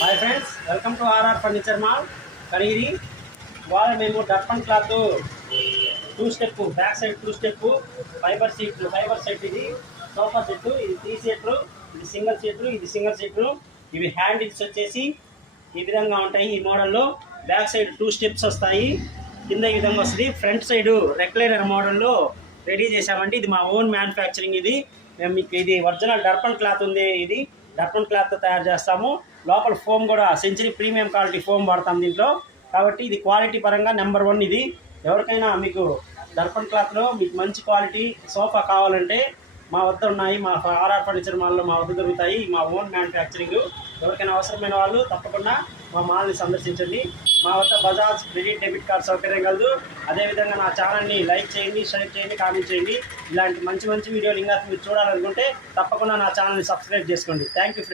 Hi friends, welcome to RR furniture mall Kanigiri. ఇవాళ మేము డర్పన్ cloth 2 step back side 2 step fibre set, ఇది sofa set, ఇది 3 సీట్లు, ఇది సింగిల్ సీట్లు, ఇది సింగిల్ సీట్లు. ఇవి హ్యాండిల్స్ వచ్చేసి ఈ విధంగా ఉంటాయి. ఈ మోడల్లో బ్యాక్ సైడ్ 2 స్టెప్స్ వస్తాయి, కింద ఈ విధంగా వస్తుంది. ఫ్రంట్ సైడ్ రెక్లైనర్ మోడల్లో రెడీ చేసామండి. ఇది మా ఓన్ మ్యానుఫ్యాక్చరింగ్. ఇది మేము మీకు ఇది ఒరిజినల్ డర్పన్ క్లాత్ ఉంది. ఇది డర్పన్ క్లాత్తో తయారు చేస్తాము. లోపల ఫోమ్ కూడా సెంచరీ ప్రీమియం క్వాలిటీ ఫోమ్ వాడతాం దీంట్లో. కాబట్టి ఇది క్వాలిటీ పరంగా నెంబర్ 1. ఇది ఎవరికైనా మీకు డర్పన్ క్లాత్లో మీకు మంచి క్వాలిటీ సోఫా కావాలంటే మా వద్ద ఉన్నాయి. మా ఆర్ఆర్ ఫర్నిచర్ మాల్లో మా వద్ద దొరుకుతాయి. మా ఓన్ మ్యానుఫ్యాక్చరింగ్. ఎవరికైనా అవసరమైన వాళ్ళు తప్పకుండా మా మాల్ని సందర్శించండి. మా వద్ద బజాజ్ క్రెడిట్ డెబిట్ కార్డ్ సౌకర్యం కలదు. అదేవిధంగా నా ఛానల్ని లైక్ చేయండి, షేర్ చేయండి, కామెంట్ చేయండి. ఇలాంటి మంచి వీడియోలు ఇంకా మీరు చూడాలనుకుంటే తప్పకుండా నా ఛానల్ని సబ్స్క్రైబ్ చేసుకోండి. Thank you.